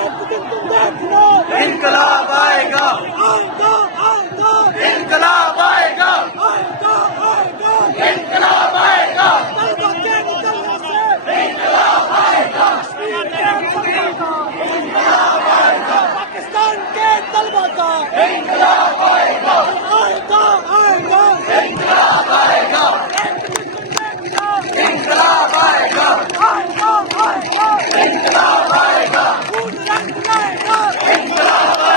एक दिन तुम देखना इनकलाब आएगा, आएगा आएगा इनकलाब आएगा, आएगा आएगा इनकलाब आएगा, तलबा के निकलने से इनकलाब आएगा, इनकलाब आएगा पाकिस्तान के तलबा का इनकलाब आएगा, आएगा आएगा इनकलाब आएगा, इनकलाब आएगा, आएगा आएगा इनकलाब आएगा, खून रंग लाएगा इनकलाब आएगा, खून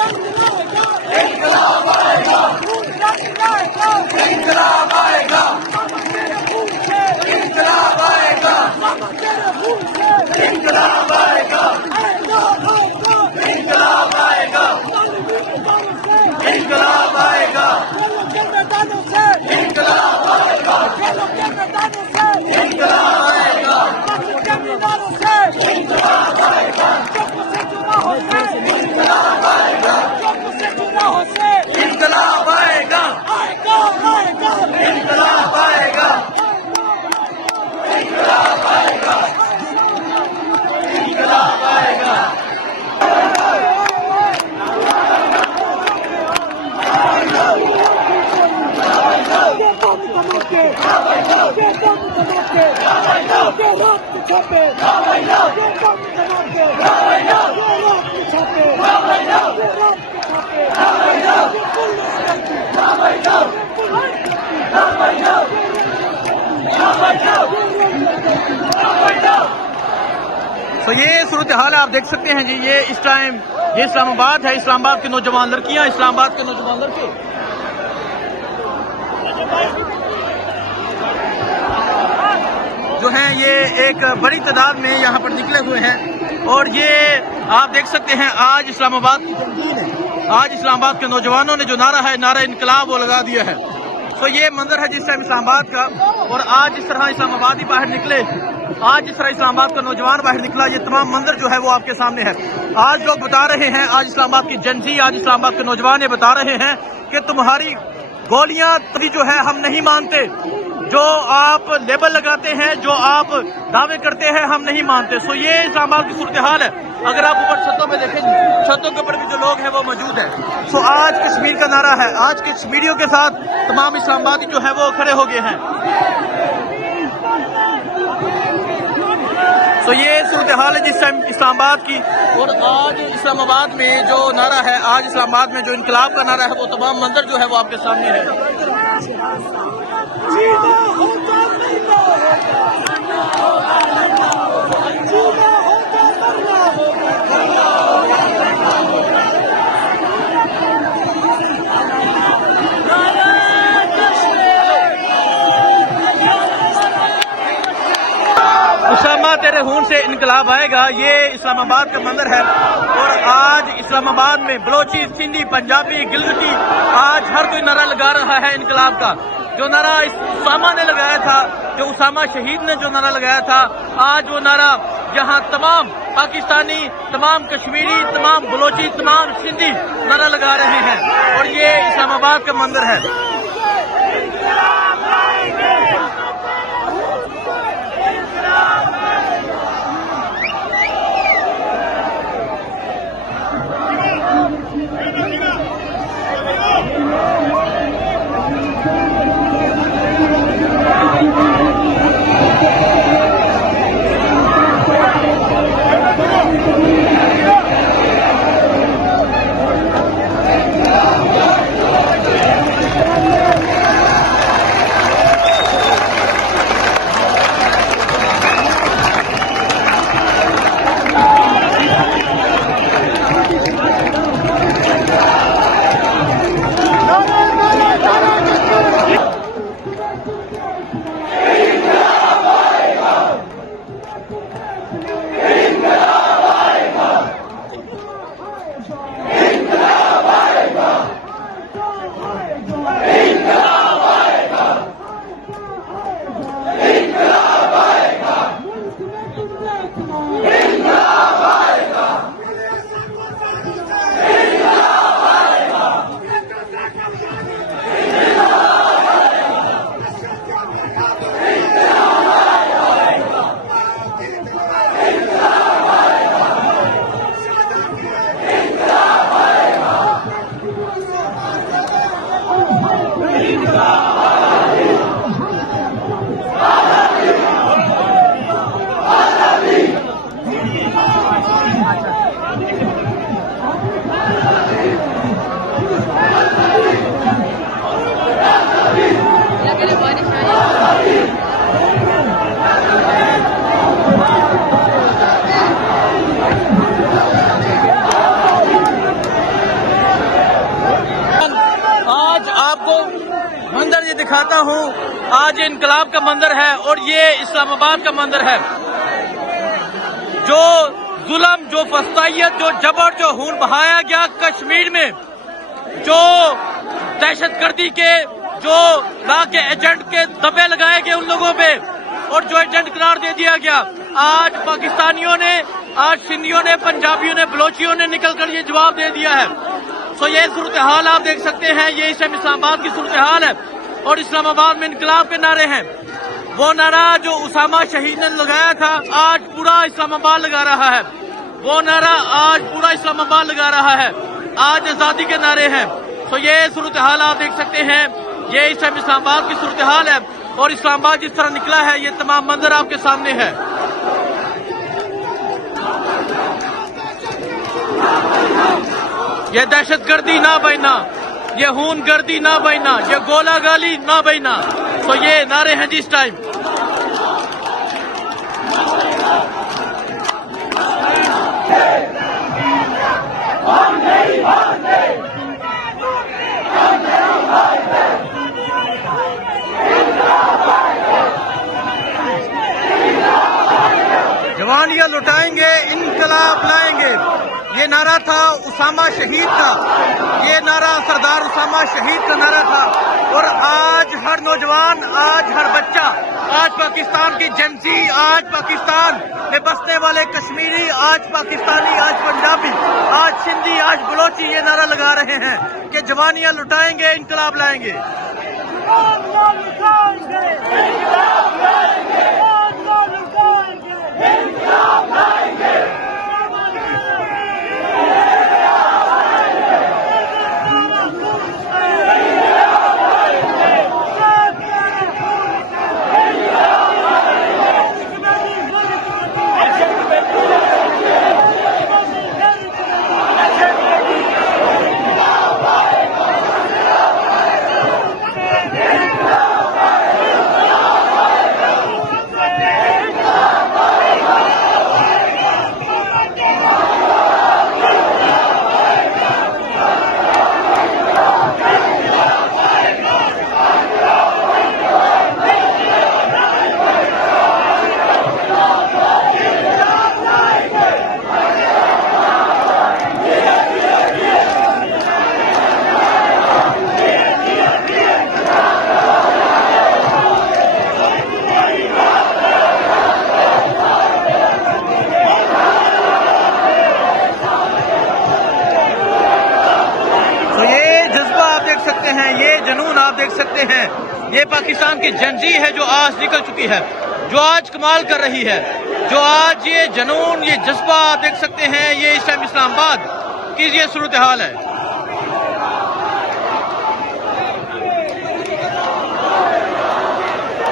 रंग लाएगा इनकलाब आएगा, खून रंग लाएगा इनकलाब आएगा, मामा तेरे खून से इनकलाब आएगा, मामा तेरे खून से इनकलाब आएगा, आएगा आएगा इनकलाब आएगा, तालिबी निकालों से इनकलाब आएगा, खेलों के मैदानों से इनकलाब आएगा, खेलों के मैदानों से इनकलाब आएगा, मस्जिद के मीनारों से इनकलाब आएगा, चौकों से चौराहों से इनकलाब आएगा, चौकों से चौराहों से इनकलाब आएगा, आएगा आएगा इनकलाब आएगा, इनकलाब आएगा, इनकलाब आएगा। ये बम धमाके ये बम धमाके ये रात के छापे ये बम धमाके ये रात के छापे ये रात के छापे ये पुलिस करती तो ये सूरत हाल है, आप देख सकते हैं जी। ये इस टाइम ये इस्लामाबाद है। इस्लामाबाद के नौजवान लड़कियां, इस्लामाबाद के नौजवान लड़के जो हैं ये एक बड़ी तादाद में यहाँ पर निकले हुए हैं। और ये आप देख सकते हैं आज इस्लामाबाद की तंजीम है, आज इस्लामाबाद के नौजवानों ने जो नारा है, नारा इनकलाब, वो लगा दिया है। तो ये मंजर है जिस टाइम इस्लामाबाद का। और आज इस तरह इस्लामाबादी बाहर निकले, आज इस तरह इस्लामाबाद का नौजवान बाहर निकला, ये तमाम मंजर जो है वो आपके सामने है। आज लोग बता रहे हैं, आज इस्लामाबाद की जनजी, आज इस्लामाबाद के नौजवान ये बता रहे हैं कि तुम्हारी गोलियां तभी जो है हम नहीं मानते, जो आप लेबल लगाते हैं, जो आप दावे करते हैं, हम नहीं मानते। सो ये इस्लामाबाद की सूरत हाल है। अगर आप ऊपर छतों पे देखेंगे, छतों के ऊपर भी जो लोग हैं वो मौजूद है। सो आज कश्मीर का नारा है, आज कश्मीरियों के साथ तमाम इस्लामाबादी जो है वो खड़े हो गए हैं। तो ये सूरत हाल है जिस टाइम इस्लामाबाद की। और आज इस्लामाबाद में जो नारा है, आज इस्लामाबाद में जो इनकलाब का नारा है, वो तमाम मंजर जो है वो आपके सामने है। जीना होगा मरना होगा, जीना होगा मरना उसामा तेरे खून से इनकलाब आएगा, ये इस्लामाबाद का मंजर है। और आज इस्लामाबाद में बलोची, सिंधी, पंजाबी, गिलगिटी, आज हर कोई नारा लगा रहा है इनकलाब का। जो नारा उसामा ने लगाया था, जो उसामा शहीद ने जो नारा लगाया था, आज वो नारा यहाँ तमाम पाकिस्तानी, तमाम कश्मीरी, तमाम बलोची, तमाम सिंधी नारा लगा रहे हैं। और ये इस्लामाबाद का मंजर है। दिखाता हूँ। आज इनकलाब का मंजर है और ये इस्लामाबाद का मंजर है। जो जुल्म, जो फस्तायत, जो जबर, जो खून बहाया गया कश्मीर में, जो दहशतगर्दी के, जो ला के एजेंट के दबे लगाए गए उन लोगों पे और जो एजेंट करार दे दिया गया, आज पाकिस्तानियों ने, आज सिंधियों ने, पंजाबियों ने, बलोचियों ने निकल कर ये जवाब दे दिया है। तो ये सूरत हाल आप देख सकते हैं, ये इस टाइम इस्लामाबाद की सूरत हाल है और इस्लामाबाद में इनकलाब के नारे हैं। वो नारा जो उसामा शहीद ने लगाया था, आज पूरा इस्लामाबाद लगा रहा है। वो नारा आज पूरा इस्लामाबाद लगा रहा है। आज आजादी के नारे हैं। तो ये सूरत हाल आप देख सकते हैं, ये इस टाइम इस्लामाबाद की सूरत हाल है और इस्लामाबाद जिस तरह निकला है, ये तमाम मंजर आपके सामने है। ये दहशतगर्दी ना बहना, ये खून गर्दी ना बहना, ये गोला गाली ना बहना। तो ये नारे हैं जिस टाइम। जवानियां लुटाएंगे, इनकलाब लाएंगे, ये नारा था उसामा शहीद का। ये नारा सरदार उसामा शहीद का नारा था और आज हर नौजवान, आज हर बच्चा, आज पाकिस्तान की जेंजी, आज पाकिस्तान में बसने वाले कश्मीरी, आज पाकिस्तानी, आज पंजाबी, आज सिंधी, आज बलोची ये नारा लगा रहे हैं कि जवानियां लुटाएंगे, इनकलाब लाएंगे। ये जुनून आप देख सकते हैं, ये पाकिस्तान की जंजी है जो आज निकल चुकी है, जो आज कमाल कर रही है, जो आज ये जुनून, ये जज्बा आप देख सकते हैं, ये इस टाइम इस्लामाबाद की ये सूरत हाल है।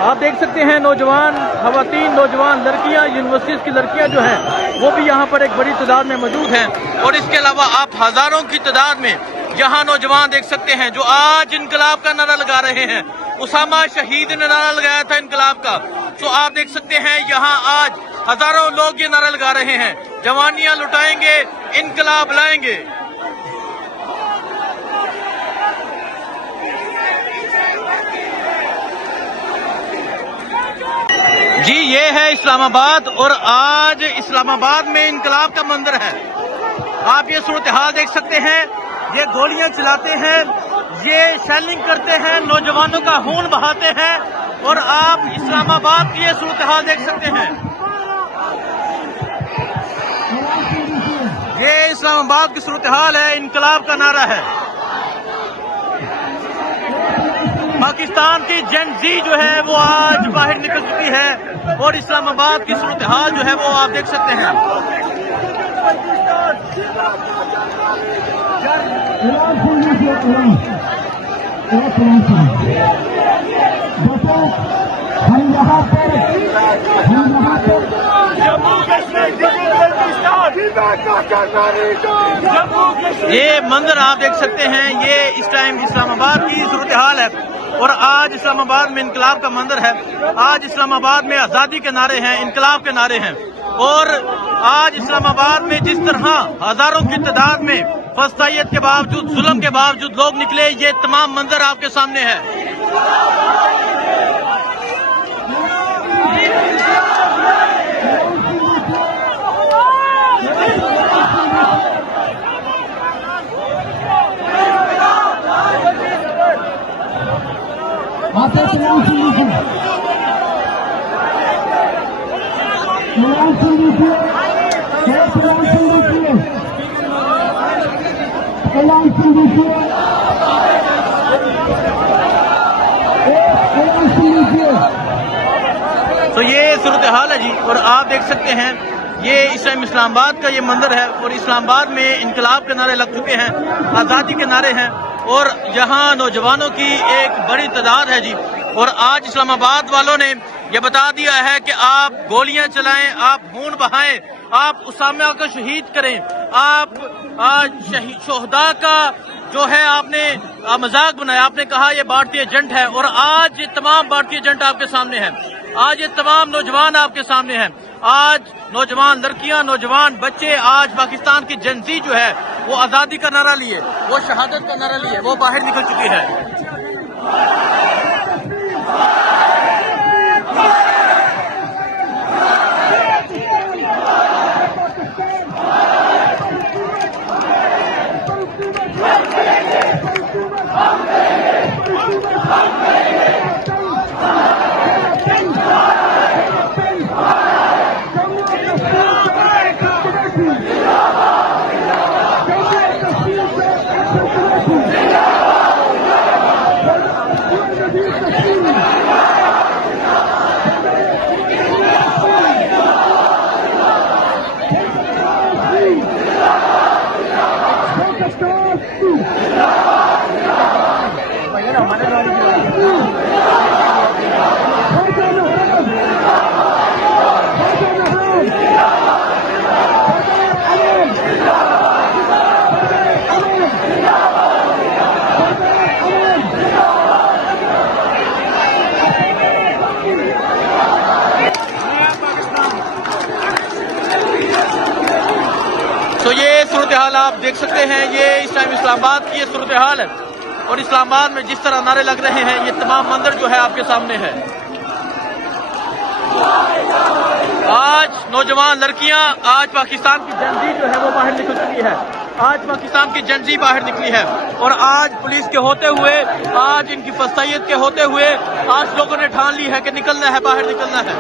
आप देख सकते हैं नौजवान खवातीन, नौजवान लड़कियां, यूनिवर्सिटीज की लड़कियां जो हैं वो भी यहाँ पर एक बड़ी तादाद में मौजूद हैं और इसके अलावा आप हजारों की तादाद में यहाँ नौजवान देख सकते हैं जो आज इनकलाब का नारा लगा रहे हैं। उसामा शहीद ने नारा लगाया था इनकलाब का, तो आप देख सकते हैं यहाँ आज हजारों लोग ये नारा लगा रहे हैं, जवानियां लुटाएंगे, इनकलाब लाएंगे। जी ये है इस्लामाबाद और आज इस्लामाबाद में इनकलाब का मंजर है। आप ये सूरत हाल देख सकते हैं, ये गोलियां चलाते हैं, ये शेलिंग करते हैं, नौजवानों का खून बहाते हैं और आप इस्लामाबाद की ये सूरत हाल देख सकते हैं। ये इस्लामाबाद की सूरत हाल है, इनकलाब का नारा है। पाकिस्तान की जेंजी जो है वो आज बाहर निकल चुकी है और इस्लामाबाद की सूरत हाल जो है वो आप देख सकते हैं। ये मंजर आप देख सकते हैं, ये इस टाइम इस्लामाबाद की सूरत हाल है और आज इस्लामाबाद में इनकलाब का मंजर है। आज इस्लामाबाद में आज़ादी के नारे हैं, इनकलाब के नारे हैं और आज इस्लामाबाद में जिस तरह हजारों की तादाद में फस्तायत के बावजूद, जुल्म के बावजूद लोग निकले, ये तमाम मंजर आपके सामने है। तो ये सूरत हाल है जी। और आप देख सकते हैं ये इस टाइम इस्लामाबाद का ये मंदिर है और इस्लामाबाद में इनकलाब के नारे लग चुके हैं, आज़ादी के नारे हैं और यहाँ नौजवानों की एक बड़ी तादाद है जी। और आज इस्लामाबाद वालों ने ये बता दिया है कि आप गोलियां चलाएं, आप खून बहाएं, आप उसामा को शहीद करें, आप शोहदा का जो है आपने मजाक बनाया, आपने कहा ये भारतीय एजेंट है। और आज ये तमाम भारतीय एजेंट आपके सामने हैं, आज ये तमाम नौजवान आपके सामने हैं, आज नौजवान लड़कियां, नौजवान बच्चे आज पाकिस्तान की जनजी जो है वो आज़ादी का नारा लिए, वो शहादत का नारा लिए, वो बाहर निकल चुकी है। तो ये सूरत हाल आप देख सकते हैं, ये इस टाइम इस्लामाबाद की ये सूरत हाल है। और इस्लामाबाद में जिस तरह नारे लग रहे हैं, ये तमाम मंदिर जो है आपके सामने है। आज नौजवान लड़कियां, आज पाकिस्तान की जनजी जो है वो बाहर निकल चुकी है, आज पाकिस्तान की जनजी बाहर निकली है। और आज पुलिस के होते हुए, आज इनकी फस्तैयत के होते हुए आज लोगों ने ठान ली है कि निकलना है, बाहर निकलना है।